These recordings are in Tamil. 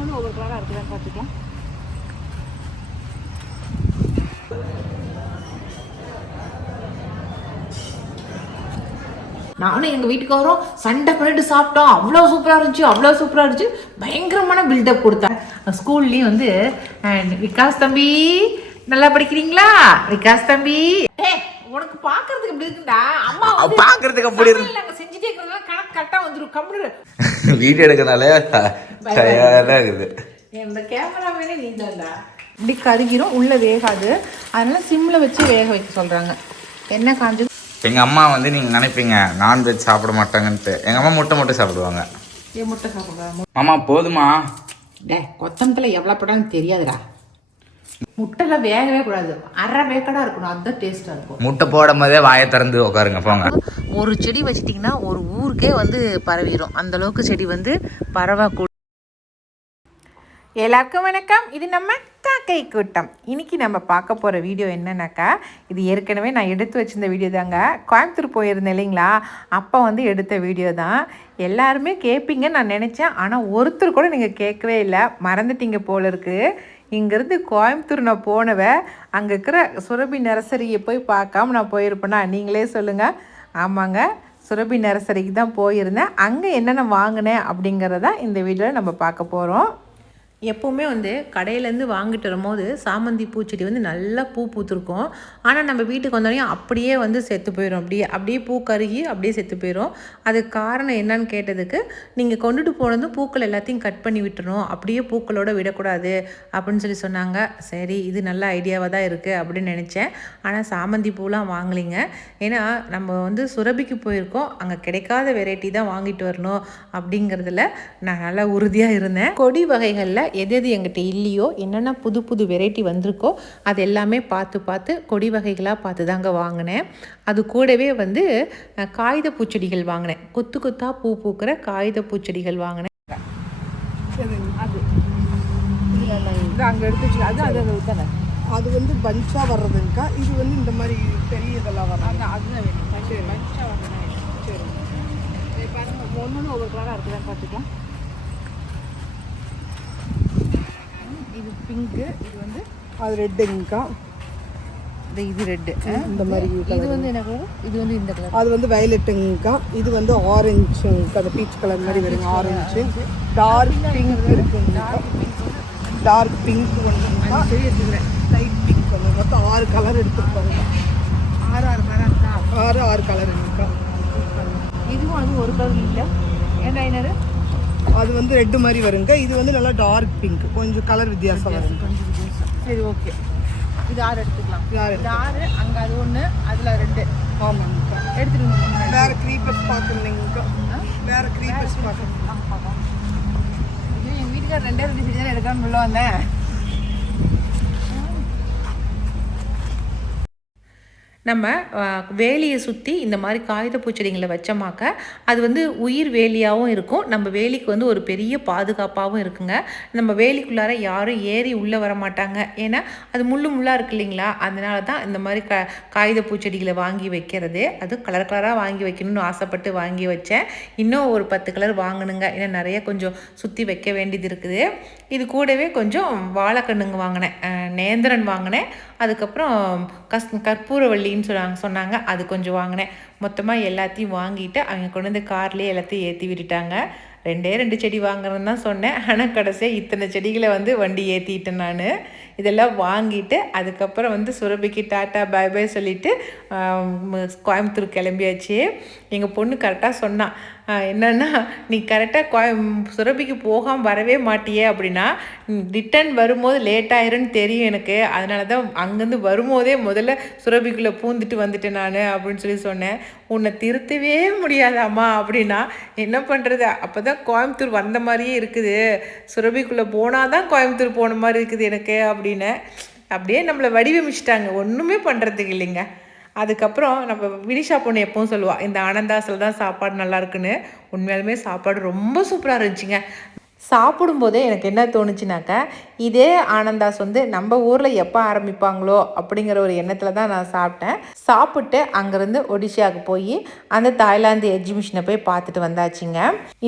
ஒன்று ஒவ்வொரு கலராக இருக்குதான்னு பார்த்துக்கலாம். நானும் எங்கள் வீட்டுக்காரரும் சண்டை பண்ணிட்டு சாப்பிட்டோம். அவ்வளோ சூப்பராக இருந்துச்சு அவ்வளோ சூப்பராக இருந்துச்சு. பயங்கரமான பில்டப் கொடுத்தேன். ஸ்கூல்லையும் வந்து விகாஸ் தம்பி நல்லா படிக்கிறீங்களா? விகாஸ் தம்பி. ஏ உனக்கு பார்க்கறதுக்கு இப்படி இருக்குண்டா? அம்மா பாக்குறதுக்கு அப்படி இருக்கு நாங்க செஞ்சுட்டே இருக்கிறதுனால கணக்கு கரெக்டாக வந்துடும் கம்முனு வீடியோ எடுக்கிறனால டயர்டா இருக்குது. இப்படி கருகிரும் உள்ள வேகாது. அதனால சிம்ல வச்சு வேக வைக்க சொல்றாங்க. என்ன காஞ்சது? எங்க அம்மா வந்து நீங்க நினைப்பீங்க நான்வெஜ் சாப்பிட மாட்டாங்கன்ட்டு. எங்க அம்மா முட்டை மட்டும் சாப்பிடுவாங்க. ஏ முட்டை சாப்பிடுறா மாமா போதுமா? டே கொத்தமத்துல எவ்வளோ படம் தெரியாதுடா. முட்டைலாம் வேகவே கூடாது. அரை வேக்கடா இருக்கணும். அதுதான் டேஸ்டா இருக்கும். முட்டை போடும் போதே வாயை திறந்து உட்காருங்க போங்க. ஒரு செடி வச்சிட்டிங்கன்னா ஒரு ஊருக்கே வந்து பரவிடும் அந்த அளவுக்கு செடி வந்து பரவ எல்லாருக்கும் வணக்கம். இது நம்ம காக்கை கூட்டம். இன்னைக்கு நம்ம பார்க்க போகிற வீடியோ என்னன்னாக்கா இது ஏற்கனவே நான் எடுத்து வச்சிருந்த வீடியோ தாங்க. கோயம்புத்தூர் போயிருந்தேன் இல்லைங்களா? அப்போ வந்து எடுத்த வீடியோ தான். எல்லாருமே கேட்பீங்கன்னு நான் நினச்சேன். ஆனால் ஒருத்தர் கூட நீங்கள் கேட்கவே இல்லை. மறந்துட்டீங்க போல இருக்குது இங்கேருந்து கோயம்புத்தூர் நான் போனவ அங்கே இருக்கிற சுரபி நர்சரியை போய் பார்க்காம நான் போயிருப்பேனா? நீங்களே சொல்லுங்கள் ஆமாங்க. சுரபி நர்சரிக்கு தான் போயிருந்தேன். அங்கே என்னென்ன வாங்கினேன் அப்படிங்கிறத இந்த வீடியோவில் நம்ம பார்க்க போகிறோம் எப்போவுமே வந்து கடையிலேருந்து வாங்கிட்டு வரும்போது சாமந்தி பூச்செடி வந்து நல்லா பூ பூத்துருக்கும். ஆனால் நம்ம வீட்டுக்கு வந்தோடனே அப்படியே வந்து செத்து போயிடும் அப்படியே அப்படியே பூ கருகி அப்படியே செத்து போயிடும் அதுக்கு காரணம் என்னன்னு கேட்டதுக்கு நீங்கள் கொண்டுட்டு போனதும் பூக்கள் எல்லாத்தையும் கட் பண்ணி விட்டுறணும். அப்படியே பூக்களோடு விடக்கூடாது அப்படின்னு சொல்லி சொன்னாங்க. சரி இது நல்ல ஐடியாவாக தான் இருக்குது அப்படின்னு நினச்சேன். ஆனால் சாமந்தி பூலாம் வாங்கலிங்க. ஏன்னா நம்ம வந்து சுரபிக்கு போயிருக்கோம். அங்கே கிடைக்காத வெரைட்டி தான் வாங்கிட்டு வரணும் அப்படிங்கிறதுல நான் நல்லா உறுதியாக இருந்தேன். கொடி வகைகளில் எது எது எங்கிட்ட இல்லையோ என்னென்ன புது புது வெரைட்டி வந்திருக்கோ அது எல்லாமே பார்த்து பார்த்து கொடி வகைகளாக பார்த்து தாங்க வாங்கினேன். அது கூடவே வந்து காகித பூச்செடிகள் வாங்கினேன். கொத்து கொத்தா பூ பூக்கிற காகித பூச்செடிகள் வாங்கினேன். அது. அங்கே எடுத்து வச்சு அது அது தானே அது வந்து பஞ்சாக வர்றதுங்கக்கா இது வந்து இந்த மாதிரி பெரிய இதெல்லாம் வர்றாங்க அதுதான் வேணும். சரி. மஞ்சள் வாங்கினா சரி. சரி பாருங்க. ஒன்று ஒன்று ஒவ்வொரு கலராக இருக்குதான்னு பார்த்துக்கலாம் ம், இது பிங்க்கு இது வந்து அது ரெட்டுங்கக்கா இந்த இது ரெட்டு இந்த மாதிரி இது வந்து என்ன கலர் இது வந்து இந்த கலர் அது வந்து வயலட்டுங்கக்கா இது வந்து ஆரஞ்சுங்கக்கா அந்த பீச் கலர் மாதிரி வருங்க ஆரஞ்சு டார்க் பிங்க் இருக்குங்கக்கா டார்க் பிங்க் ஒன்றுங்கக்கா லைட் பிங்க் ஒன்று மொத்தம் ஆறு கலர் எடுத்துருப்பாங்க ஆறு ஆறு கலர் ஆறு ஆறு. கலருங்கக்கா இதுவும் அது ஒரு கலர் இல்லை. ஏன்டா என்னது? அது வந்து ரெட்டு மாதிரி வருங்க. இது வந்து நல்லா டார்க் பிங்க் கொஞ்சம் கலர் வித்தியாசம் வரும் கொஞ்சம் வித்தியாசம். சரி ஓகே. இது ஆறு எடுத்துக்கலாம். இது ஆறு அங்கே அது ஒன்று அதில் ரெண்டு. ஆமாங்கக்கா எடுத்துட்டு. வேற க்ரீப்பர்ஸ் பார்க்குறீங்கக்கா வேற க்ரீப்பர்ஸ் பார்க்குறீங்க ஐயோ, எங்க வீட்டுக்கார ரெண்டே ரெண்டு செடி தான் எடுக்காம உள்ள வந்தேன் நம்ம வேலியை சுற்றி இந்த மாதிரி காகித பூச்செடிங்களை வச்சோமாக்க அது வந்து உயிர் வேலியாகவும் இருக்கும். நம்ம வேலிக்கு வந்து ஒரு பெரிய பாதுகாப்பாகவும் இருக்குங்க. நம்ம வேலிக்குள்ளார யாரும் ஏறி உள்ளே வர மாட்டாங்க ஏன்னா அது முள்ளு முள்ளாக இருக்கு இல்லைங்களா? அதனால தான் இந்த மாதிரி க காகித பூச்செடிகளை வாங்கி வைக்கிறது. அது கலர் கலராக வாங்கி வைக்கணும்னு ஆசைப்பட்டு வாங்கி வச்சேன். இன்னும் ஒரு பத்து கலர் வாங்கணுங்க. ஏன்னா நிறைய கொஞ்சம் சுற்றி வைக்க வேண்டியது இருக்குது. இது கூடவே கொஞ்சம் வாழைக்கண்ணுங்க வாங்கினேன். நேந்திரன் வாங்கினேன். அதுக்கப்புறம் கஸ் கற்பூரவள்ளின்னு சொன்னாங்க சொன்னாங்க அது கொஞ்சம் வாங்கினேன். மொத்தமாக எல்லாத்தையும் வாங்கிட்டு அவங்க கொண்டு வந்து கார்லேயே எல்லாத்தையும் ஏற்றி விட்டுட்டாங்க. ரெண்டே ரெண்டு செடி வாங்குறேன்னு தான் சொன்னேன். ஆனால் கடைசியாக இத்தனை செடிகளை வந்து வண்டி ஏற்றிட்டேன் நான். இதெல்லாம் வாங்கிட்டு அதுக்கப்புறம் வந்து சுரபிக்கு டாட்டா பை பை சொல்லிவிட்டு கோயம்புத்தூர் கிளம்பியாச்சு. எங்கள் பொண்ணு கரெக்டாக சொன்னான் என்னன்னா நீ கரெக்டாக கோயம் சுரபிக்கு போகாமல் வரவே மாட்டியே அப்படின்னா ரிட்டர்ன் வரும்போது லேட் ஆயிரும்னு தெரியும் எனக்கு. அதனால தான் அங்கேருந்து வரும்போதே முதல்ல சுரபிக்குள்ளே பூந்துட்டு வந்துட்டேன் நான் அப்படின்னு சொல்லி சொன்னேன். உன்னை திருத்தவே முடியாதாம்மா அப்படின்னா என்ன பண்ணுறது அப்போ தான் கோயம்புத்தூர் வந்த மாதிரியே இருக்குது. சுரபிக்குள்ளே போனால் தான் கோயம்புத்தூர் போன மாதிரி இருக்குது எனக்கு அப்படின்னு. அப்படியே நம்மளை வடிவமைச்சிட்டாங்க. ஒன்றுமே பண்ணுறதுக்கு இல்லைங்க. அதுக்கப்புறம் நம்ம வினிஷா பொண்ணு எப்பவும் சொல்லுவாள் இந்த ஆனந்தாஸில் தான் சாப்பாடு நல்லா இருக்குன்னு. உண்மையாலுமே சாப்பாடு ரொம்ப சூப்பராக இருந்துச்சுங்க. சாப்பிடும்போதே எனக்கு என்ன தோணுச்சுனாக்கா இதே ஆனந்தாஸ் வந்து நம்ம ஊரில் எப்போ ஆரம்பிப்பாங்களோ அப்படிங்கிற ஒரு எண்ணத்தில் தான் நான் சாப்பிட்டேன். சாப்பிட்டு அங்கேருந்து ஒடிஷாவுக்கு போய் அந்த தாய்லாந்து எக்ஸிபிஷனை போய் பார்த்துட்டு வந்தாச்சுங்க.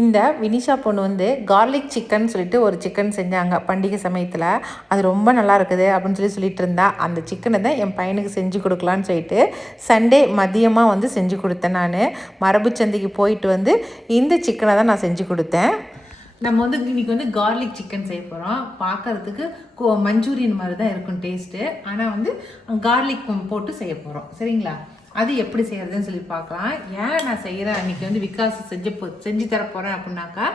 இந்த வினிஷா பொண்ணு வந்து கார்லிக் சிக்கன் சொல்லிட்டு ஒரு சிக்கன் செஞ்சாங்க பண்டிகை சமயத்தில். அது ரொம்ப நல்லா இருக்குது அப்படின்னு சொல்லி சொல்லிட்டு இருந்தா அந்த சிக்கனை தான் என் பையனுக்கு செஞ்சு கொடுக்கலான்னு சொல்லிட்டு சண்டே மதியமாக வந்து செஞ்சு கொடுத்தேன் நான். மரபு சந்தைக்கு போயிட்டு வந்து இந்த சிக்கனை தான் நான் செஞ்சு கொடுத்தேன். நம்ம வந்து இன்னைக்கு வந்து கார்லிக் சிக்கன் செய்ய போகிறோம் பார்க்கறதுக்கு கோ மஞ்சூரியன் மாதிரி தான் இருக்கும் டேஸ்ட்டு ஆனால் வந்து கார்லிக் போட்டு செய்ய போகிறோம் சரிங்களா? அது எப்படி செய்யறதுன்னு சொல்லி பார்க்கலாம். ஏன் நான் செய்கிறேன் அன்றைக்கி வந்து விகாஸ் செஞ்சு போ செஞ்சு தர போகிறேன் அப்படின்னாக்கா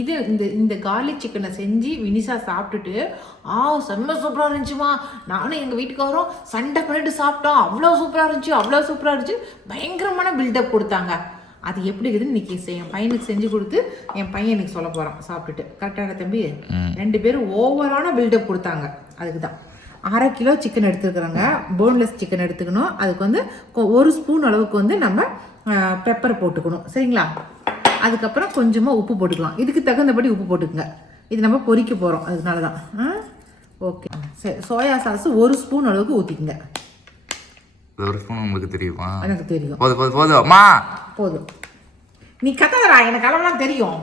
இது இந்த இந்த கார்லிக் சிக்கனை செஞ்சு வினிஷா சாப்பிட்டுட்டு ஆ செம்ம சூப்பராக இருந்துச்சுமா. நானும் எங்கள் வீட்டுக்காரரும் சண்டை பண்ணிட்டு சாப்பிட்டோம். அவ்வளோ சூப்பராக இருந்துச்சு அவ்வளோ சூப்பராக இருந்துச்சு. பயங்கரமான பில்டப் கொடுத்தாங்க. அது எப்படி இருக்குதுன்னு இன்னைக்கு செ- என் பையனுக்கு செஞ்சு கொடுத்து என் பையன் எனக்கு சொல்ல போகிறான் சாப்பிட்டுட்டு. கரெக்டான தம்பி? ரெண்டு பேரும் ஓவரான பில்டப் கொடுத்தாங்க. அதுக்கு தான் அரை கிலோ சிக்கன் எடுத்துக்கிறோங்க போன்லெஸ் சிக்கன் எடுத்துக்கணும். அதுக்கு வந்து ஒரு ஸ்பூன் அளவுக்கு வந்து நம்ம பெப்பர் போட்டுக்கணும். சரிங்களா? அதுக்கப்புறம் கொஞ்சமாக உப்பு போட்டுக்கலாம். இதுக்கு தகுந்தபடி உப்பு போட்டுக்கங்க. இது நம்ம பொரிக்க போகிறோம் அதனால தான் ஓகே. சரி சோயா சாஸ் ஒரு ஸ்பூன் அளவுக்கு ஊற்றிக்கங்க இது ஸ்பூன் உங்களுக்கு தெரியுமா? எனக்கு தெரியும். போதும் போதும் போதும் அம்மா! போதும் நீ கத்தாதடா எனக்கு அளவெல்லாம் தெரியும்.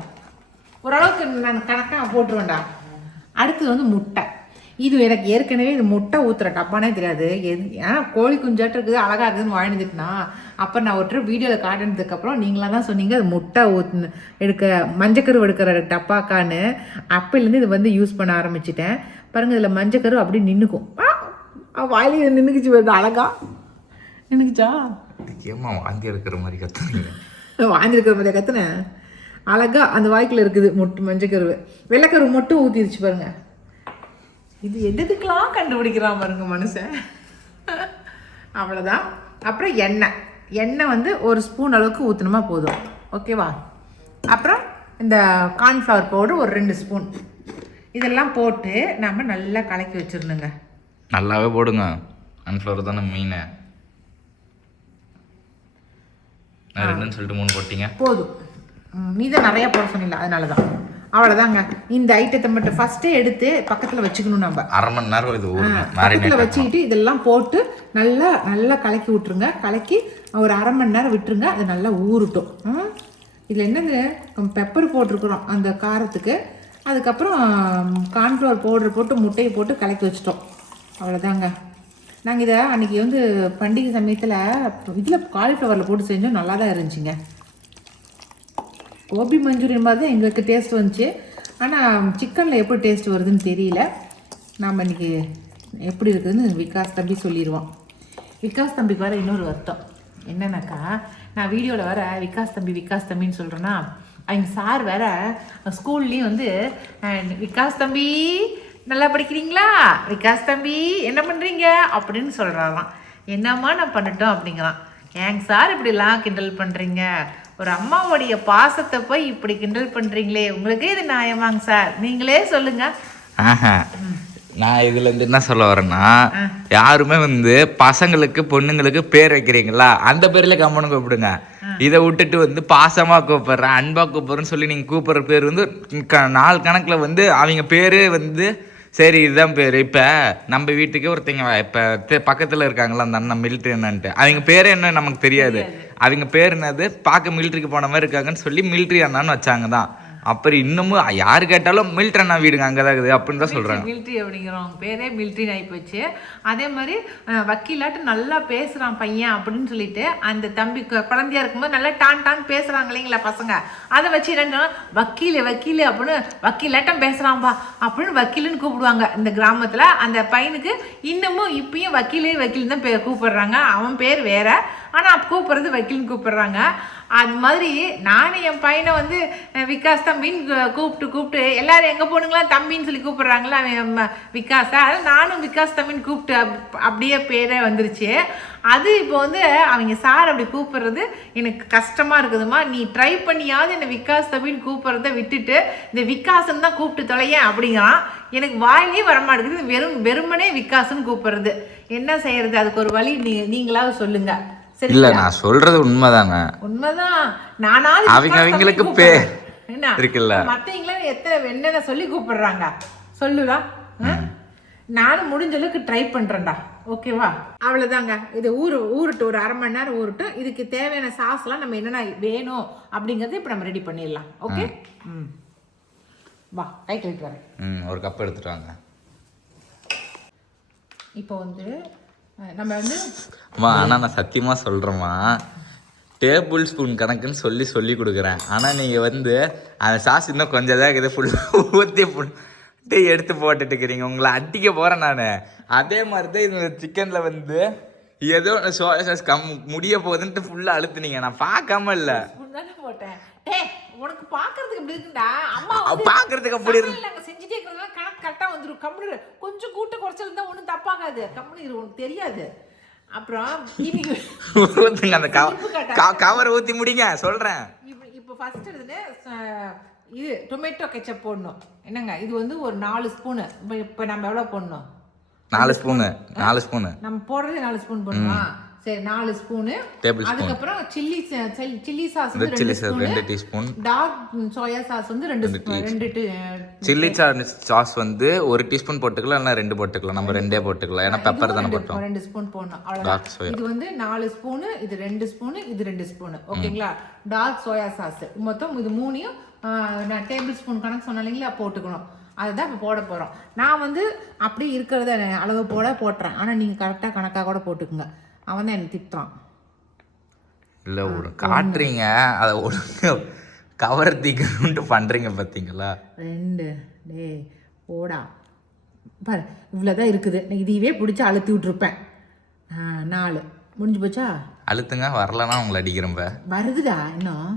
ஓரளவுக்கு நான் கணக்காக போட்டுருவேன்டா. அடுத்தது வந்து முட்டை. இது எனக்கு ஏற்கனவே இது முட்டை ஊற்றுற டப்பானே தெரியாது. ஏன்னா கோழி குஞ்சாட்டு இருக்குது அழகாக இருக்குதுன்னு வாழ்ந்துட்டுனா அப்போ நான் ஒரு வீடியோவில் காட்டினதுக்கப்புறம் நீங்களாம் தான் சொன்னீங்க அது முட்டை ஊற்று எடுக்க மஞ்சக்கரு எடுக்கிற டப்பாக்கான்னு. அப்போலேருந்து இது வந்து யூஸ் பண்ண ஆரம்பிச்சிட்டேன். பாருங்கள் இதில் மஞ்சக்கரு அப்படியே நின்றுக்கும் வாயில நின்றுக்குச்சு வருது அழகா. நின்றுக்குச்சா ஏமா வாந்தி எடுக்கிற மாதிரி கத்துறீங்க? வாங்கியிருக்கிற மாதிரி கத்துனேன் அழகா அந்த வாய்க்குள்ள இருக்குது மொட்டு மஞ்சக்கருவு வெள்ளைக்கருவு மட்டும் ஊற்றிருச்சு பாருங்க. இது எதுக்கெல்லாம் கண்டுபிடிக்கிறான் பாருங்க மனுஷன்? அவ்வளோதான் அப்புறம் எண்ணெய். எண்ணெய் வந்து ஒரு ஸ்பூன் அளவுக்கு ஊற்றினமா போதும். ஓகேவா அப்புறம் இந்த கார்ன்ஃப்ளவர் பவுடர் ஒரு ரெண்டு ஸ்பூன் இதெல்லாம் போட்டு நம்ம நல்லா கலக்கி வச்சிடணுங்க. நல்லாவே போடுங்க. அன்ஃப்ளவர் தானே மெயின் நான் ரெண்டுன்னு சொல்லிட்டு மூணு போட்டீங்க. போதும். நீ தான் நிறையா போட சொன்னீங்களா அதனால தான் அவ்வளோதாங்க இந்த ஐட்டத்தை மட்டும் ஃபஸ்ட்டே எடுத்து பக்கத்தில் வச்சுக்கணும் நம்ம. அரை மணி நேரம் இது பக்கத்தில் வச்சுக்கிட்டு இதெல்லாம் போட்டு நல்லா நல்லா கலக்கி விட்ருங்க கலக்கி ஒரு அரை மணி நேரம் விட்டுருங்க. அது நல்லா ஊறட்டும்? இதில் என்னது பெப்பர் போட்டிருக்குறோம் அந்த காரத்துக்கு. அதுக்கப்புறம் கார்ன்ஃப்ளவர் பவுடர் போட்டு முட்டையை போட்டு கலக்கி வச்சிட்டோம். அவ்வளோதாங்க நாங்கள் இதை அன்றைக்கி வந்து பண்டிகை சமயத்தில் இதில் காலிஃப்ளவரில் போட்டு செஞ்சோம். நல்லா தான் இருந்துச்சுங்க. கோபி மஞ்சூரியன் மாதிரி தான் எங்களுக்கு டேஸ்ட் வந்துச்சு. ஆனால் சிக்கனில் எப்படி டேஸ்ட் வருதுன்னு தெரியல. நாம் இன்னைக்கு எப்படி இருக்குதுன்னு விகாஸ் தம்பி சொல்லிடுவோம் விகாஸ் தம்பிக்கு வர இன்னொரு வருத்தம். என்னன்னாக்கா நான் வீடியோவில் வர விகாஸ் தம்பி விகாஸ் தம்பின்னு சொல்கிறேன்னா அவங்க சார் வேற ஸ்கூல்லேயும் வந்து விகாஸ் தம்பி நல்லா படிக்கிறீங்களா? விகாஸ் தம்பி என்ன பண்ணுறீங்க அப்படின்னு சொல்கிறாராம் என்னம்மா நான் பண்ணட்டும் அப்படிங்கிறான். ஏங்க சார் இப்படிலாம் கிண்டல் பண்ணுறீங்க ஒரு அம்மாவுடைய பாசத்தை போய் இப்படி கிண்டல் பண்ணுறீங்களே உங்களுக்கே இது நியாயமாங்க சார். நீங்களே சொல்லுங்க. ஆஹா. நான் இதுல இருந்து என்ன சொல்ல வரேன்னா யாருமே வந்து பசங்களுக்கு பொண்ணுங்களுக்கு பேர் வைக்கிறீங்களா? அந்த பேர்ல கம்மனு கூப்பிடுங்க. இதை விட்டுட்டு வந்து பாசமா கூப்பிடுறேன் அன்பா கூப்பிடுறேன்னு சொல்லி நீங்க கூப்பிடுற பேர் வந்து நாள் கணக்குல வந்து அவங்க பேரு வந்து சரி இதுதான் பேர். இப்ப நம்ம வீட்டுக்கே ஒருத்தங்க இப்ப பக்கத்துல இருக்காங்களா அந்த அண்ணன் மிலிட்ரி என்னன்ட்டு அவங்க பேரு என்ன நமக்கு தெரியாது. அவங்க பேர் என்னது? பார்க்க மிலிட்ரிக்கு போன மாதிரி இருக்காங்கன்னு சொல்லி மிலிட்ரி அண்ணான்னு வச்சாங்க தான். அப்புறம் இன்னமும் யாரு கேட்டாலும் மிலிட்ரி அண்ணா வீடுங்க அங்கதான் இருக்குது அப்படின்னு தான் சொல்றாங்க. மிலிட்ரி அப்படிங்கிறவங்க பேரே மிலிட்ரின்னு ஆகி போச்சு. அதே மாதிரி வக்கீலாட்டு நல்லா பேசுகிறான் பையன் அப்படின்னு சொல்லிட்டு அந்த தம்பி குழந்தையா இருக்கும்போது நல்லா டான் டான் பேசுகிறாங்க இல்லைங்களா பசங்க? அதை வச்சு என்ன வக்கீல் வக்கீல் அப்படின்னு வக்கீலாட்டம் பேசுகிறான்பா அப்படின்னு வக்கீலுன்னு கூப்பிடுவாங்க. இந்த கிராமத்தில் அந்த பையனுக்கு இன்னமும் இப்பயும் வக்கீலே வக்கீல் தான் பே கூப்பிடுறாங்க. அவன் பேர் வேற. ஆனால் கூப்பிட்றது வக்கீல்னு கூப்பிடுறாங்க. அது மாதிரி நானும் என் பையனை வந்து விகாஸ் தம்பின்னு கூப்பிட்டு கூப்பிட்டு எல்லாரும் எங்கள் பொண்ணுங்களாம் தம்பின்னு சொல்லி கூப்பிட்றாங்களா அவன் ம- விகாஸா நானும் விகாஸ் தம்பின்னு கூப்பிட்டு அப்- அப்படியே பேரே வந்துருச்சு. அது இப்போ வந்து அவங்க சார் அப்படி கூப்பிட்றது எனக்கு கஷ்டமாக இருக்குதுமா நீ ட்ரை பண்ணியாவது என்னை விகாஸ் தம்பின்னு கூப்பிட்றத விட்டுட்டு இந்த விகாசன் தான் கூப்பிட்டு தொலையேன் அப்படிங்கிறான் எனக்கு வாயிலே வரமாட்டேங்குது. வெறும் வெறுமனே விகாசன்னு கூப்பிட்றது. என்ன செய்கிறது அதுக்கு ஒரு வழி நீ நீங்களாவது சொல்லுங்கள் இல்ல நான் சொல்றது உண்மைதானே உண்மைதான். நானாவது அவங்க அவங்களுக்கு பே- இருக்குல்ல. மத்தவங்கள எத்தனை என்னென்ன சொல்லி கூப்பிடுறாங்க? சொல்லுடா? நானும் முடிஞ்ச அளவுக்கு ட்ரை பண்ணுறேன்டா ஓகேவா? அவ்வளோதாங்க இது ஊறு ஊருட்டு ஒரு அரை மணி நேரம் ஊறட்டும் இதுக்கு தேவையான சாஸ்லாம் நம்ம என்னென்ன வேணும் அப்படிங்கிறத இப்போ நம்ம ரெடி பண்ணிடலாம். ஓகே? ம். வா கை கழிட்டு வரேன். ம் ஒரு கப் எடுத்துட்டு வாங்க. இப்போ வந்து நம்ம வந்து அம்மா ஆனால் நான் சத்தியமாக சொல்கிறேம்மா டேபிள் ஸ்பூன் கணக்குன்னு சொல்லி சொல்லி கொடுக்குறேன். ஆனால் நீங்கள் வந்து அந்த சாஸ் இன்னும் கொஞ்சம் தான் இருக்குது. ஃபுல்லாக ஊற்றி புட்டு எடுத்து போட்டுட்டு இருக்கிறீங்க. உங்களை அடிக்க போகிறேன் நான். அதே மாதிரி தான் இந்த சிக்கனில் வந்து ஏதோ சோயா சாஸ் கம் முடிய போகுதுன்ட்டு ஃபுல்லாக அழுத்துனீங்க. நான் பார்க்காம இல்லை. போட்டேன். உனக்கு பார்க்கறதுக்கு இப்படி இருக்குடா அம்மா பார்க்கறதுக்கு அப்படி இருக்கு. சமையல் நாங்க செஞ்சுட்டே இருக்கிறதுனால கணக்கு கரெக்டாக வந்துடும் கம்முனு கொஞ்சம் கூட்ட குறைச்சல் இருந்தால் ஒன்றும் தப்பாகாது. கம்முனு இரு உனக்கு தெரியாது. அப்புறம் அந்த கவரை ஊற்றி முடிங்க. சொல்கிறேன் இப்போ இப்போ ஃபர்ஸ்ட் எடுத்துட்டு அஹ், இது டொமேட்டோ கெச்சப் போடணும். என்னங்க? இது வந்து ஒரு நாலு ஸ்பூனு இப்போ இப்போ நம்ம எவ்வளோ போடணும்? நாலு ஸ்பூனு நாலு ஸ்பூனு நம்ம போடுறதே நாலு ஸ்பூன் போடணுமா? சரி நாலு ஸ்பூனு. Table spoon. அதுக்கப்புறம் சில்லி சில்லி சாஸ் வந்து சில்லி சாஸ் ஸ்பூனு. ரெண்டு டீஸ்பூன் டார்க் சோயா சாஸ் வந்து ரெண்டு ஸ்பூன் ரெண்டு சில்லி சாஸ் வந்து ஒரு டீஸ்பூன் போட்டுக்கலாம் இல்லைன்னா ரெண்டு போட்டுக்கலாம். நம்ம ரெண்டே போட்டுக்கலாம். ஏன்னா பெப்பர் தானே போட்டோம். ரெண்டு ஸ்பூன் போடணும். அவ்வளவுதான். இது வந்து நாலு ஸ்பூனு இது ரெண்டு ஸ்பூனு இது ரெண்டு ஸ்பூனு. ஓகேங்களா? டார்க் சோயா சாஸ் மொத்தம் இது மூணையும் நான் டேபிள் ஸ்பூன் கணக்கு சொன்னேன் இல்லைங்களா? போட்டுக்கணும். அதுதான் இப்போ போட போகிறோம் நான் வந்து அப்படியே இருக்கிறத அளவு போட போட்டுறேன். ஆனால் நீங்கள் கரெக்டாக கணக்காக கூட போட்டுக்குங்க. அவன் தான் என்னை திட்டுறான். இல்லை ஒரு காட்டுறீங்க. அதை ஒழுங்கு கவர் தீக்கணுன்ட்டு பண்ணுறீங்க பார்த்தீங்களா ரெண்டு. டேய் போடா. பாரு இவ்வளோதான் இருக்குது. நான் இதையவே பிடிச்சி அழுத்தி விட்ருப்பேன் நாலு. முடிஞ்சு போச்சா? அழுத்துங்க வரலன்னா உங்களை அடிக்கிறேன் வருதுடா இன்னும்.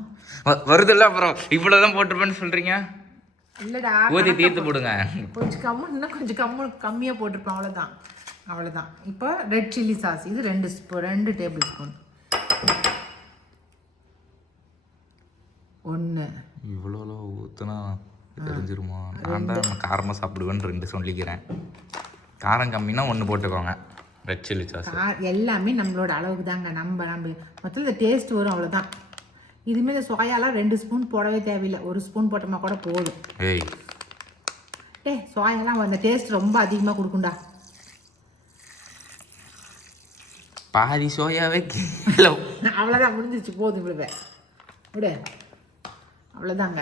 வருதுல்ல அப்புறம் இவ்வளோதான் போட்டிருப்பேன்னு சொல்கிறீங்க இல்லடா ஊதி தீர்த்து போடுங்க. கொஞ்சம் கம்மு இன்னும் கொஞ்சம் கம்மு கம்மியாக போட்டிருப்பேன் அவ்வளோதான் அவ்வளோதான் இப்போ ரெட் சில்லி சாஸ் இது ரெண்டு ஸ்பூ ரெண்டு டேபிள் ஸ்பூன் ஒன்று இவ்வளோ ஊற்றுனா தெரிஞ்சிருமா? நான் தான் காரமாக சாப்பிடுவேன்னு ரெண்டு சொல்லிக்கிறேன். காரம் கம்மினா ஒன்று போட்டுக்கோங்க. ரெட் சில்லி சாஸ் எல்லாமே நம்மளோட அளவுக்கு தாங்க. நம்ம நம்ம மொத்தம் இந்த டேஸ்ட் வரும் அவ்வளோதான் இதுமாரி இந்த சோயாலாம் ரெண்டு ஸ்பூன் போடவே தேவையில்லை. ஒரு ஸ்பூன் போட்டோமா கூட போதும். ஏய். ஏய் சோயாலாம் அந்த டேஸ்ட் ரொம்ப அதிகமாக கொடுக்கும்டா. பாதி சோயாவே கீழே அவ்வளோதான் முடிஞ்சிச்சு போதும் விடுவேன் விடு. அவ்வளோதாங்க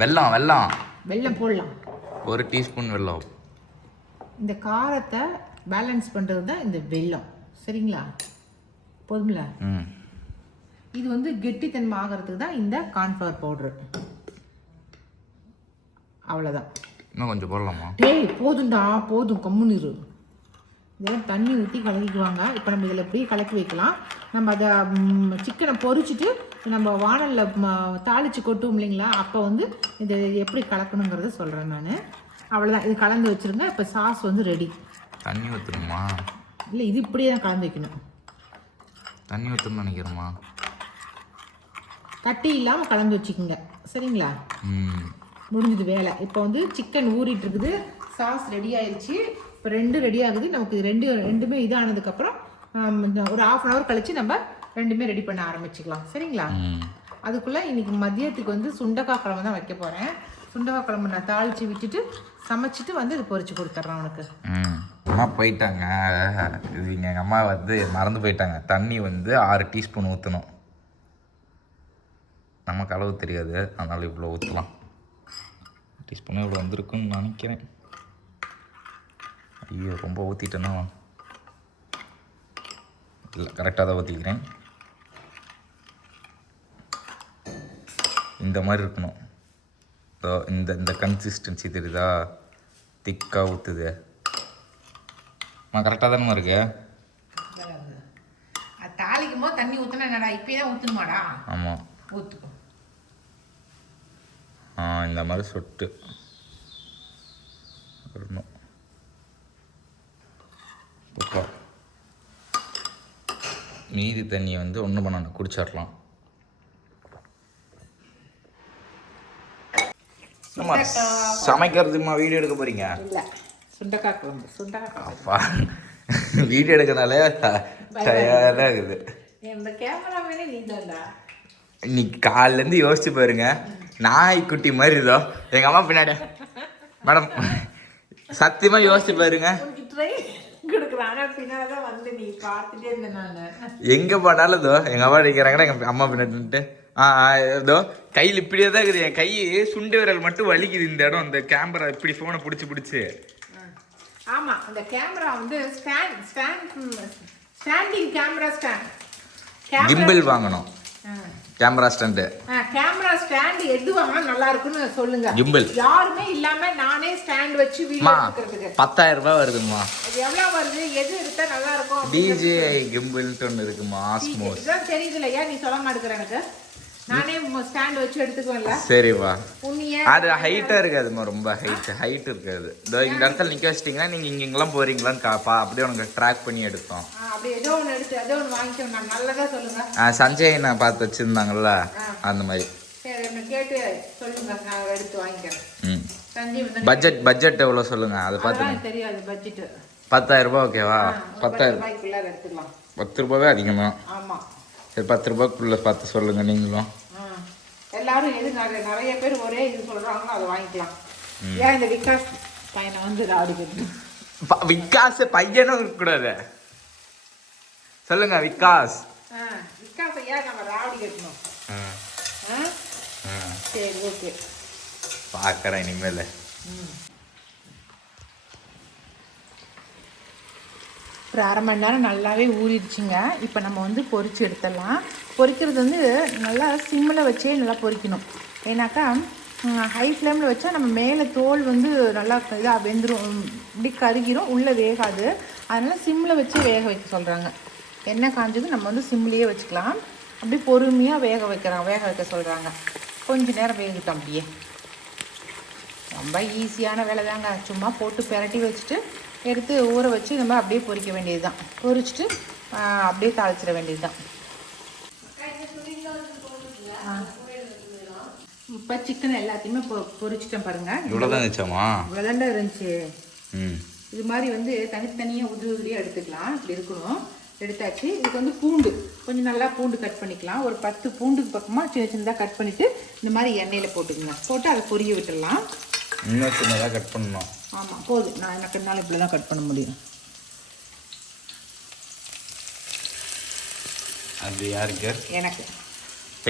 வெல்லம் வெல்லம். வெல்லம் போடலாம். ஒரு டீஸ்பூன் வெல்லம். இந்த காரத்தை பேலன்ஸ் பண்ணுறது தான் இந்த வெல்லம். சரிங்களா? போதுங்களா ம். இது வந்து கெட்டித்தன்மை ஆகிறதுக்கு தான் இந்த கார்ன்ஃப்ளவர் பவுட்ரு அவ்வளோதான் இன்னும் கொஞ்சம் போடலாமா? டேய் போதும்டா போதும் கம்முன்னு இதெல்லாம் தண்ணி ஊற்றி கலக்கிக்குவாங்க. இப்போ நம்ம இதில் அப்படியே கலக்கி வைக்கலாம்? நம்ம அதை சிக்கனை பொரிச்சிட்டு நம்ம வானலில் தாளித்து கொட்டுவோம் இல்லைங்களா? அப்போ வந்து இதை எப்படி கலக்கணுங்கிறத சொல்கிறேன் நான். அவ்வளோதான் இது கலந்து வச்சுருங்க இப்போ சாஸ் வந்து ரெடி தண்ணி ஊற்றணுமா இல்லை இது இப்படியே தான் கலந்து வைக்கணும். தண்ணி ஊற்றணும்னு நினைக்கிறேம்மா. கட்டி இல்லாமல் கலந்து வச்சுக்கோங்க. சரிங்களா? முடிஞ்சது வேலை. இப்போ வந்து சிக்கன் ஊறிட்டு இருக்குது. சாஸ் ரெடி ஆயிருச்சு. இப்போ ரெண்டு ரெடி ஆகுது. நமக்கு ரெண்டு ரெண்டுமே இதானதுக்கப்புறம் ஒரு ஆஃப் அன் ஹவர் கழிச்சு நம்ம ரெண்டுமே ரெடி பண்ண ஆரம்பிச்சுக்கலாம். சரிங்களா? அதுக்குள்ளே இன்னைக்கு மதியத்துக்கு வந்து சுண்டக்காய் குழம்பு தான் வைக்க போகிறேன் சுண்டக்காய் குழம்பு நான் தாளித்து விட்டுட்டு சமைச்சிட்டு வந்து இது பொரிச்சு கொடுத்துட்றேன் உனக்கு. அம்மா போயிட்டாங்க. இது எங்கள் அம்மா வந்து மறந்து போயிட்டாங்க. தண்ணி வந்து ஆறு டீஸ்பூன் ஊற்றணும் நமக்கு அளவு தெரியாது. அதனால் இவ்வளோ ஊற்றலாம் டீஸ்பூனே இவ்வளோ வந்திருக்குன்னு நினைக்கிறேன். ஐயோ ரொம்ப ஊற்றிட்டேன்னா இல்லை கரெக்டாக தான் ஊற்றிக்கிறேன் இந்த மாதிரி இருக்கணும். இந்த இந்த கன்சிஸ்டன்சி தெரியுதா? திக்காக ஊற்றுது அம்மா கரெக்டாக தானே இருக்கு? தாளிக்கும் போது தண்ணி ஊற்றினா என்னடா இப்பயே தான் ஊற்றணுமாடா ஆமாம் ஊற்றுக்கும் ஆ இந்த மாதிரி சொட்டு. வரணும் உப்பா மீதி தண்ணியை வந்து ஒன்றும் பண்ண குடிச்சிடலாம். நம்ம சமைக்கிறதுமா வீடியோ எடுக்க போறீங்க? இல்லை சுண்டக்காய் குழம்பு சுண்டக்காய் குழம்பு. அப்பா வீடியோ எடுக்கிறனாலே டயர்டாக இருக்குது. இன்னைக்கு காலிலேருந்து யோசிச்சு பாருங்க. நாய்க்குட்டி மாதிரி இதோ. எங்க அம்மா பின்னாடி. மேடம் சத்தியமா யோசிச்சு பாருங்க. கொடுக்குறேன் ஆனால் பின்னால் தான் வந்து நீ பார்த்துட்டே இருந்தேன் நான். எங்க போனாலும் இதோ எங்க அம்மா அடிக்கிறாங்கன்னா எங்க அம்மா பின்னாடி நின்னுட்டு, ஆ இதோ கையில் இப்படியே தான் இருக்குது. என் கை சுண்டு விரல் மட்டும் வலிக்குது இந்த இடம். இந்த கேமரா இப்படி போனை பிடிச்சி பிடிச்சி. ஆமாம் அந்த கேமரா வந்து stand stand standing camera stand gimbal வாங்கணும். Camera stand. கேமரா ஸ்டாண்ட் எது வாங்கினா நல்லா இருக்குன்னு சொல்லுங்க. Gimbal. யாருமே இல்லாம நானே ஸ்டாண்ட் வச்சு வீடியோ பத்தாயிரம் ரூபாய் வருதும்மா அது எவ்வளவு வருது? எது எடுத்தா நல்லா இருக்கும்? டிஜே கிம்பிள்ட்டு ஒன்று இருக்குமா ஆஸ்மோஸ் தெரியுது இல்லையா? நீ சொல்ல மாட்டேங்கிற எனக்கு. நானே ஸ்டாண்ட் வச்சு எடுத்துக்குவேன்ல. சரிப்பா அது ஹைட்டா இருக்காதுமா ரொம்ப ஹைட் ஹைட் இருக்காது. இதோ இந்த இடத்துல நிக்க வச்சிட்டீங்கன்னா நீங்க இங்க இங்கெல்லாம் போறீங்களான்னு காப்பா அப்படியே உனக்கு ட்ராக் பண்ணி எடுத்தோம் சஞ்சய் நான் பார்த்து வச்சிருந்தாங்கல்ல அந்த மாதிரி. பட்ஜெட் பட்ஜெட் எவ்வளோ சொல்லுங்க? அதை பார்த்து தெரியாது பட்ஜெட் பத்தாயிரம் ரூபாய் ஓகேவா பத்தாயிரம். பத்து ரூபாவே அதிகமாக ஆமா. சரி பத்து ரூபாய்க்குள்ள பார்த்து சொல்லுங்க நீங்களும். ஆ. எல்லாரும் எது நிறைய நிறைய பேர் ஒரே இது சொல்றாங்களோ அதை வாங்கிக்கலாம். ஏன் இந்த விகாஸ் பையனை வந்து ப- விகாஸ் பையனும் இருக்கக்கூடாது. சொல்லுங்க விகாஸ். ஆ விகாஸை ஏன் நம்ம ராடி கட்டணும் ஆ, ஆ? ஆ. சரி ஓகே. பார்க்கறேன் இனிமேல். ஒரு அரை மணி நேரம் நல்லாவே ஊறிடுச்சுங்க. இப்போ நம்ம வந்து பொறிச்சு எடுத்துடலாம். பொறிக்கிறது வந்து நல்லா சிம்மில் வச்சே நல்லா பொறிக்கணும் ஏன்னாக்கா ஹை ஃப்ளேமில் வச்சா நம்ம மேலே தோல் வந்து நல்லா இதாக வெந்துடும் இப்படி கருகிரும். உள்ளே வேகாது. அதனால் சிம்மில் வச்சு வேக வைக்க சொல்கிறாங்க எண்ணெய் காஞ்சது நம்ம வந்து சிம்லேயே வச்சுக்கலாம். அப்படி பொறுமையாக வேக வைக்கிறாங்க வேக வைக்க சொல்கிறாங்க கொஞ்ச நேரம் வேகட்டும் அப்படியே. ரொம்ப ஈஸியான வேலை தாங்க சும்மா போட்டு பிரட்டி வச்சுட்டு எடுத்து ஊற வச்சு நம்ம அப்படியே பொரிக்க வேண்டியது தான் பொரிச்சிட்டு அப்படியே தாளிச்சிட வேண்டியது தான் இப்போ சிக்கன் எல்லாத்தையுமே பொ பொரிச்சிட்டேன் பாருங்க. இவ்வளோதான் இருந்துச்சாமா விளாண்டா இருந்துச்சு. ம். இது மாதிரி வந்து தனித்தனியாக உதிரி உதிரியாக எடுத்துக்கலாம். இப்படி இருக்கணும். எடுத்தாச்சு. இதுக்கு வந்து பூண்டு. கொஞ்சம் நல்லா பூண்டு கட் பண்ணிக்கலாம். ஒரு பத்து பூண்டுக்கு பக்கமாக சின்ன சின்னதாக கட் பண்ணிவிட்டு இந்த மாதிரி எண்ணெயில் போட்டுக்கங்க. போட்டு அதை பொரிய விட்டுடலாம். இன்னும் சின்னதாக கட் பண்ணணும். ஆமாம் போதும் நான் எனக்கு என்னால் இப்படி தான் கட் பண்ண முடியும். அது யாருக்கு எனக்கு.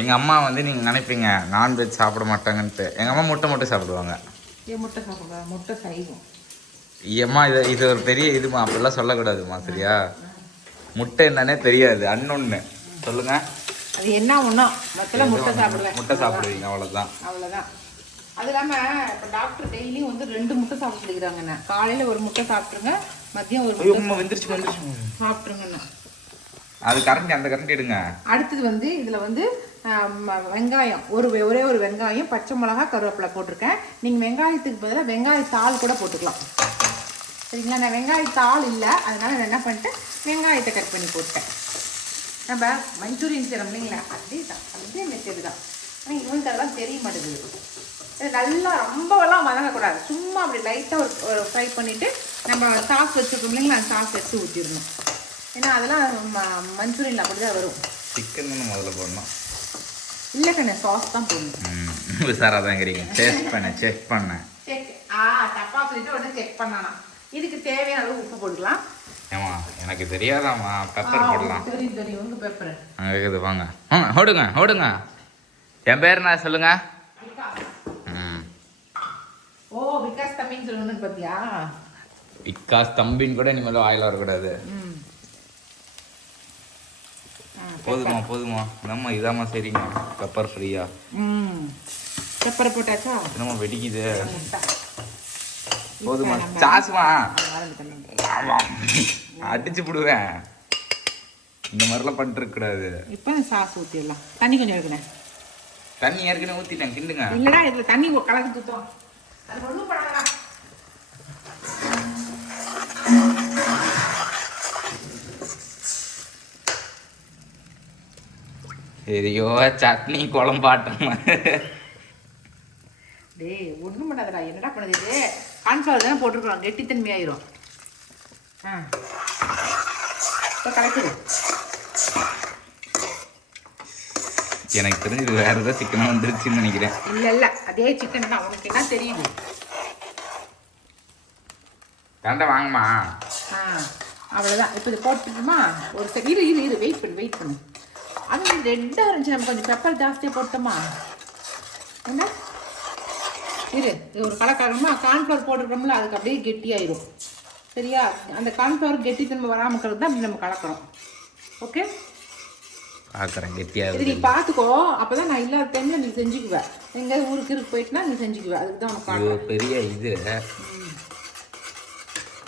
எங்கள் அம்மா வந்து நீங்கள் நினைப்பீங்க நான்வெஜ் சாப்பிட மாட்டாங்கன்ட்டு. எங்கள் அம்மா முட்டை மட்டும் சாப்பிடுவாங்க. ஏன் முட்டை சாப்பிடுவா? முட்டை சைவம் ஏம்மா இது இது ஒரு பெரிய இதுமா அப்படிலாம் சொல்லக்கூடாதுமா சரியா? முட்டை என்னன்னே தெரியாது அன்னொன்று சொல்லுங்க. அது என்ன ஒன்றா மொத்தத்தில் முட்டை சாப்பிடுவேன். முட்டை சாப்பிடுவீங்க அவ்வளோதான் அவ்வளோதான் அது இல்லாமல் இப்போ டாக்டர் டெய்லியும் வந்து ரெண்டு முட்டை சாப்பிட சொல்லிக்கிறாங்கண்ணே காலையில் ஒரு முட்டை சாப்பிட்ருங்க மதியம் ஒரு ஐயோ முட்டை அம்மா வெந்திருச்சு வெந்திருச்சு. சாப்பிட்ருங்கண்ணே அது கரண்டி அந்த கரண்டி எடுங்க. அடுத்தது வந்து இதில் வந்து வெங்காயம். ஒரு வெ- ஒரே ஒரு வெங்காயம் பச்சை மிளகா கருவேப்பிலை போட்டிருக்கேன். நீங்கள் வெங்காயத்துக்கு பதிலாக வெங்காயத்தாள் கூட போட்டுக்கலாம். சரிங்களா? நான் வெங்காயத்தாள் இல்லை அதனால நான் என்ன பண்ணிட்டேன்? வெங்காயத்தை கட் பண்ணி போட்டேன் நம்ம மஞ்சூரியன் செய்கிறோம் இல்லைங்களா? அதே தான். அதே மெத்தேடு தான். ஆனால் இவனுக்கு அதெல்லாம் தெரிய மாட்டேங்குது. நல்லா ரொம்பவெல்லாம் வதங்கக்கூடாது. சும்மா அப்படி லைட்டாக ஒரு ஃப்ரை பண்ணிவிட்டு நம்ம சாஸ் வச்சுருக்கோம் இல்லைங்களா? சாஸ் எடுத்து ஊற்றிடணும் ஏன்னா அதெல்லாம் ம மஞ்சூரியனில் அப்படி தான் வரும். சிக்கன் தானே முதல்ல போடணும். இல்லை கண்ணே சாஸ் தான் போடணும். ம் உசாராக தாங்கிறீங்க செக் பண்ணேன் செக் பண்ணேன் செக் ஆ தப்பா சொல்லிட்டு உடனே செக் பண்ணனா இதுக்கு தேவையான அளவு உப்பு போட்டுக்கலாம். ஏமா எனக்கு தெரியாதாம்மா. பெப்பர் ஆ, போடலாம். தெரியும் தெரியும். உங்க பெப்பர் அங்கே இருக்குது வாங்க. வாங்க ஓடுங்க ஓடுங்க. என் பேர் என்ன? சொல்லுங்க. ம் ஓ விகாஸ் தம்பின்னு சொல்லணும்னு பார்த்தியா? விகாஸ் தம்பின்னு கூட இனிமேல் வாயில் வரக்கூடாது. போதுமா போதுமா என்னம்மா இதாம்மா சரிங்க பெப்பர் ஃப்ரீயா ம். பெப்பரை போட்டாச்சா? என்னம்மா வெடிக்குது? போதுமா நம்ம- சாசுமா. அடிச்சு விடுவேன் இந்த மாதிரிலாம் பண்ணிட்டு கூடாது இப்போ சாஸ் ஊற்றிடலாம் தண்ணி கொஞ்சம் எடுக்கணும். தண்ணி ஏற்கனவே ஊற்றிட்டேன் கிண்டுங்க. இல்லைடா இதில் தண்ணி கலந்து தூத்தோம். அது ஒன்றும் பண்ணாதா சரியோ சட்னி குழம்பாட்டம் டேய் ஒன்றும் பண்ணாதடா. என்னடா பண்ணுது இது? கான்ஃப்ளவர் தானே போட்டிருக்கிறோம். கெட்டித்தன்மை ஆயிரும் ஆ. இப்போ கலக்குது எனக்கு தெரிஞ்சு இது வேற ஏதாவது சிக்கனாக வந்துருச்சுன்னு நினைக்கிறேன். இல்லை இல்லை. அதே சிக்கன் தான். உனக்கு என்ன தெரியுது தண்டை வாங்கம்மா ஆ அவ்வளோதான் இப்போ இது போட்டுட்டுமா? ஒரு செகண்ட் இரு இரு இரு. வெயிட் பண்ணு வெயிட் பண்ணு. அது ரெட்டாக இருந்துச்சு. நம்ம கொஞ்சம் பெப்பர் ஜாஸ்தியாக போட்டோமா? என்ன? இரு. இது ஒரு கலக்காரமா கார்ன்ஃப்ளவர் போட்டுருக்கோம்ல அதுக்கு அப்படியே கெட்டியாயிரும். சரியா? அந்த கார்ன்ஃப்ளவர் கெட்டித்தன்மை வராமல் இருக்கிறது தான் அப்படி நம்ம கலக்கிறோம் ஓகே பார்க்குறேன் கெட்டியாக இது நீ பார்த்துக்கோ அப்போ தான் நான் இல்லாத டைமில் நீ செஞ்சுக்குவேன் எங்கேயாவது ஊருக்கு இருக்கு போயிட்டுனா நீ செஞ்சுக்குவேன் அதுக்கு தான் உனக்கு பெரிய இது.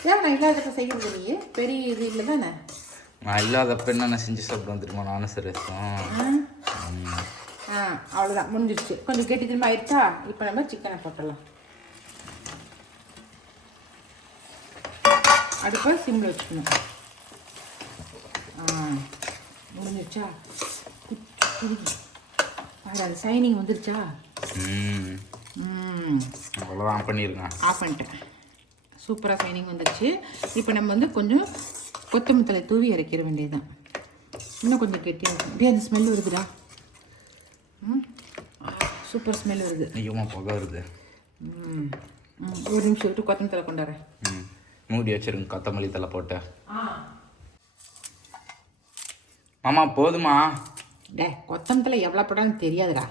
ஏன் நான் இல்லாதப்ப செய்யறது நீ? பெரிய இது இல்லை தானே? நான் இல்லாதப்ப என்ன செஞ்சு சாப்பிட்டு வந்துருமா? நானும் ஆ. அவ்வளோதான் முடிஞ்சிருச்சு. கொஞ்சம் கெட்டி திரும்ப ஆயிடுச்சா இப்போ நம்ம சிக்கனை போட்டுடலாம். அடுப்பை சிம்மில் வச்சுக்கணும். ஆ. குறுகி. பாரு அது சைனிங் வந்துருச்சா? அவ்வளோதான் பண்ணியிருக்கேன் ஆஃப் பண்ணிட்டேன். சூப்பராக சைனிங் வந்துருச்சு. இப்போ நம்ம வந்து கொஞ்சம் கொத்தமல்லி தழை தூவி இறக்கிற வேண்டியதுதான். இன்னும் கொஞ்சம் கெட்டியாக இருக்கும். அப்படியே அந்த ஸ்மெல் வருதுடா. ம். சூப்பர் ஸ்மெல் வருது. ஐயோமா புகை வருது ம் ஒரு நிமிஷம் விட்டு கொத்தமல்லி தழை கொண்டாடுறேன். மூடி வச்சிருங்க கொத்தமல்லி தலை போட்டு. மாமா போதுமா. டே கொத்தமல்லி தழை எவ்வளோ போட்டாலும் தெரியாதுடா.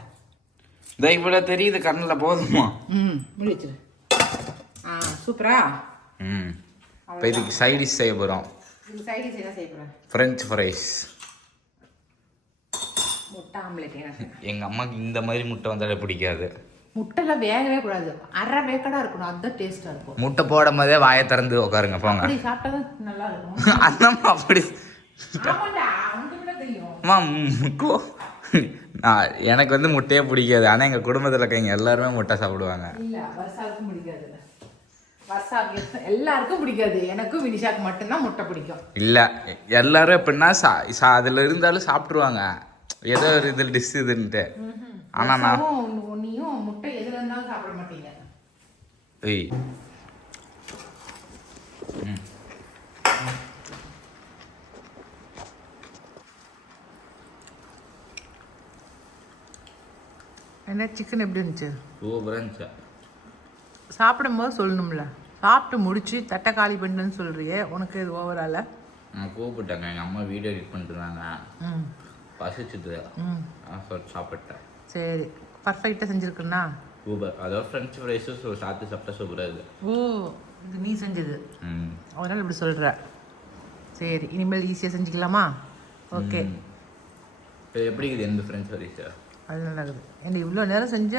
இதோ இவ்வளோ தெரியுது கண்ணில் போதுமா? ம் முடி வச்சிரு. ஆ சூப்பரா? ம். இப்போ இதுக்கு சைடிஷ் செய்ய போகிறோம் இது சைடு என்ன செய்ய போகிறேன் ஃப்ரெஞ்ச் ஃப்ரைஸ் முட்டை ஆம்லெட் எங்கள் அம்மாக்கு இந்த மாதிரி முட்டை வந்தாலே பிடிக்காது. முட்டைலாம் வேகவே கூடாது. அரை வேக்கடாக இருக்கணும் அதுதான் டேஸ்ட்டாக இருக்கும். முட்டை போடும் போதே வாயை திறந்து உட்காருங்க போங்க. அப்படி சாப்பிட்டா நல்லா இருக்கும். அந்தம்மா அப்படி ஆமாண்டா. அம்மா ம், கோ நான் எனக்கு வந்து முட்டையே பிடிக்காது. ஆனால் எங்கள் குடும்பத்தில் இருக்கவங்க எல்லாருமே முட்டை சாப்பிடுவாங்க. இல்ல வர்ஷாவுக்கும் பிடிக்காது. வர்ஷாவுக்கு எத்த- எல்லாருக்கும் பிடிக்காது. எனக்கும் வினிஷாக்கு மட்டும்தான் முட்டை பிடிக்கும். இல்லை எல்லாரும் எப்படின்னா சா சா அதில் இருந்தாலும் சாப்பிட்ருவாங்க ஏதோ ஒரு இது டிஷ் இதுன்ட்டு. ஆனால் நான் நீயும் முட்டை எதுல இருந்தாலும் சாப்பிட மாட்டீங்க. ஏய். என்ன சிக்கன் எப்படி இருந்துச்சு? சூப்பராக இருந்துச்சு? சாப்பிடும்போது சொல்லணும்ல. சாப்பிட்டு முடிச்சு தட்டை காலி பண்ணுன்னு சொல்றியே உனக்கு இது ஓவரால நான் கூப்பிட்டேங்க. எங்கள் அம்மா வீடியோ எடிட் ம். பசிச்சுது. சாப்பிட்டேன். சரி. பர்ஃபெக்டாக செஞ்சுருக்குண்ணா சூப்பர் அதோட ஃப்ரெஞ்ச் ஃப்ரைஸும் சாப்பிட்டு சாப்பிட்டா சூப்பராக இருக்குது ஓ இது நீ செஞ்சது. ம். அதனால் இப்படி சொல்கிற சரி இனிமேல் ஈஸியாக செஞ்சுக்கலாமா? ஓகே இப்போ எப்படி இருக்குது எந்த ஃப்ரெஞ்ச் ஃப்ரைஸு அது நல்லா இருக்குது. எனக்கு இவ்வளோ நேரம் செஞ்ச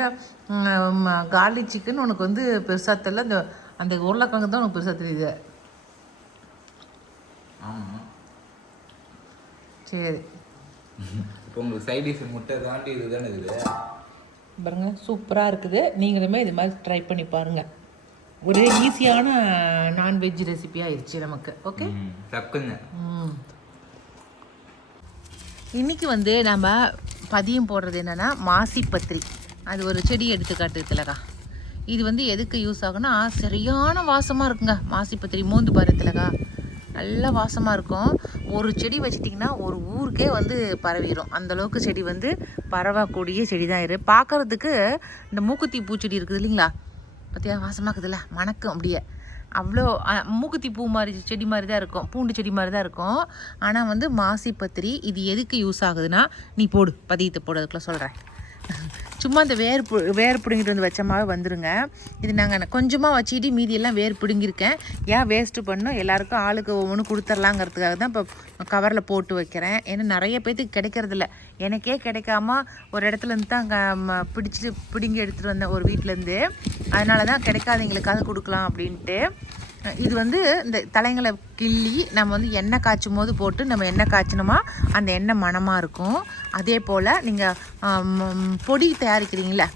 கார்லிக் சிக்கன் உனக்கு வந்து பெருசாக தெரியல. அந்த அந்த உருளைக்கிழங்கு தான் உனக்கு பெருசாக தெரியுது. சரி. இப்போ உங்களுக்கு சைட் டிஷ் முட்டை தாண்டி இது தானே இருக்குது? பாருங்க சூப்பராக இருக்குது. நீங்களுமே இது மாதிரி ட்ரை பண்ணி பாருங்கள் ஒரு ஈஸியான நான்வெஜ் ரெசிபி ஆயிடுச்சு நமக்கு. ஓகே டக்குங்க ம். இன்றைக்கி வந்து நம்ம பதியம் போடுறது என்னென்னா மாசிப்பத்திரி. அது ஒரு செடி எடுத்துக்காட்டு திலகா இது வந்து எதுக்கு யூஸ் ஆகும்னா சரியான வாசமாக இருக்குங்க மாசிப்பத்திரி மூந்து பாரு திலகா நல்ல வாசமாக இருக்கும். ஒரு செடி வச்சிட்டிங்கன்னா ஒரு ஊருக்கே வந்து பரவிடும் அந்த அளவுக்கு செடி வந்து பரவக்கூடிய செடி தான் இரு பார்க்குறதுக்கு இந்த மூக்குத்தி பூச்செடி இருக்குது இல்லைங்களா? பார்த்தியா வாசமாக இருக்குதுல்ல? மணக்கும் அப்படியே. அவ்வளோ மூக்குத்தி பூ மாதிரி செடி மாதிரி தான் இருக்கும். பூண்டு செடி மாதிரி தான் இருக்கும். ஆனால் வந்து மாசி பத்திரி இது எதுக்கு யூஸ் ஆகுதுன்னா நீ போடு பதியத்தை போடுறதுக்குள்ள சொல்கிறேன் சும்மா அந்த வேர் பு வேர் பிடுங்கிட்டு வந்து வச்சமாவே வந்துருங்க. இது நாங்கள் கொஞ்சமாக வச்சுக்கிட்டு மீதியெல்லாம் வேர் பிடுங்கியிருக்கேன். ஏன் வேஸ்ட்டு பண்ணோம் எல்லாருக்கும் ஆளுக்கு ஒவ்வொன்று கொடுத்துர்லாங்கிறதுக்காக தான் இப்போ கவரில் போட்டு வைக்கிறேன். ஏன்னா நிறைய பேர்த்துக்கு கிடைக்கிறதில்ல. எனக்கே கிடைக்காம ஒரு இடத்துல இருந்து தான் அங்கே பிடிச்சிட்டு பிடுங்கி எடுத்துகிட்டு வந்தேன் ஒரு வீட்டிலேருந்து அதனால தான் கிடைக்காதவங்களுக்காக கொடுக்கலாம் அப்படின்ட்டு. இது வந்து இந்த தலைங்களை கிள்ளி நம்ம வந்து எண்ணெய் காய்ச்சும் போது போட்டு நம்ம எண்ணெய் காய்ச்சினோமா அந்த எண்ணெய் மணமாக இருக்கும். அதே போல் நீங்கள் பொடி தயாரிக்கிறீங்கள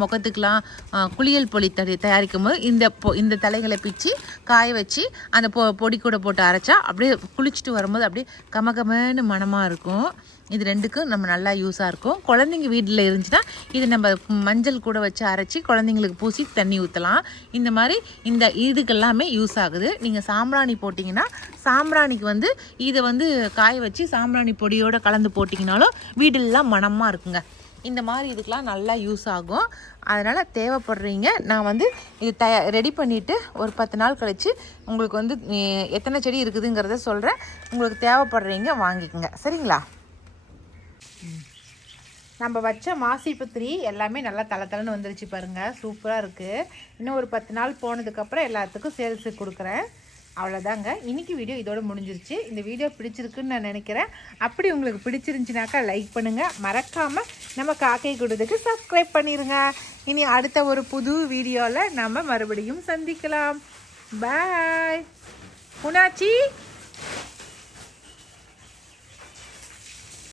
முகத்துக்கெலாம் குளியல் பொடி தடி தயாரிக்கும் போது இந்த பொ இந்த தலைகளை பிச்சு காய வச்சு அந்த பொ பொடி கூட போட்டு அரைச்சா அப்படியே குளிச்சுட்டு வரும்போது அப்படியே கமகமன்னு மணமாக இருக்கும். இது ரெண்டுக்கும் நம்ம நல்லா யூஸாக இருக்கும். குழந்தைங்க வீட்டில் இருந்துச்சுன்னா இது நம்ம மஞ்சள் கூட வச்சு அரைச்சி குழந்தைங்களுக்கு பூசி தண்ணி ஊற்றலாம் இந்த மாதிரி இந்த இதுக்கெல்லாமே யூஸ் ஆகுது. நீங்கள் சாம்பிராணி போட்டிங்கன்னா சாம்பிராணிக்கு வந்து இதை வந்து காய வச்சு சாம்பிராணி பொடியோட கலந்து போட்டிங்கனாலும் வீடெல்லாம் மணமாக இருக்குங்க. இந்த மாதிரி இதுக்கெலாம் நல்லா யூஸ் ஆகும். அதனால் தேவைப்படுறீங்க. நான் வந்து இது தயா ரெடி பண்ணிவிட்டு ஒரு பத்து நாள் கழித்து உங்களுக்கு வந்து எத்தனை செடி இருக்குதுங்கிறத சொல்கிறேன் உங்களுக்கு தேவைப்படுறீங்க வாங்கிக்கோங்க. சரிங்களா? நம்ம வச்ச மாசிப்பத்திரி எல்லாமே நல்லா தலை தலைன்னு வந்துருச்சு பாருங்கள் சூப்பராக இருக்குது இன்னும் ஒரு பத்து நாள் போனதுக்கப்புறம் எல்லாத்துக்கும் சேல்ஸுக்கு கொடுக்குறேன். அவ்வளோதாங்க இன்றைக்கி வீடியோ இதோட முடிஞ்சிருச்சு. இந்த வீடியோ பிடிச்சிருக்குன்னு நான் நினைக்கிறேன். அப்படி உங்களுக்கு பிடிச்சிருந்துச்சுனாக்கா லைக் பண்ணுங்கள் மறக்காமல் நம்ம காக்கை கூடதுக்கு சப்ஸ்கிரைப் பண்ணிடுங்க இனி அடுத்த ஒரு புது வீடியோவில் நம்ம மறுபடியும் சந்திக்கலாம். பாய் புனாச்சி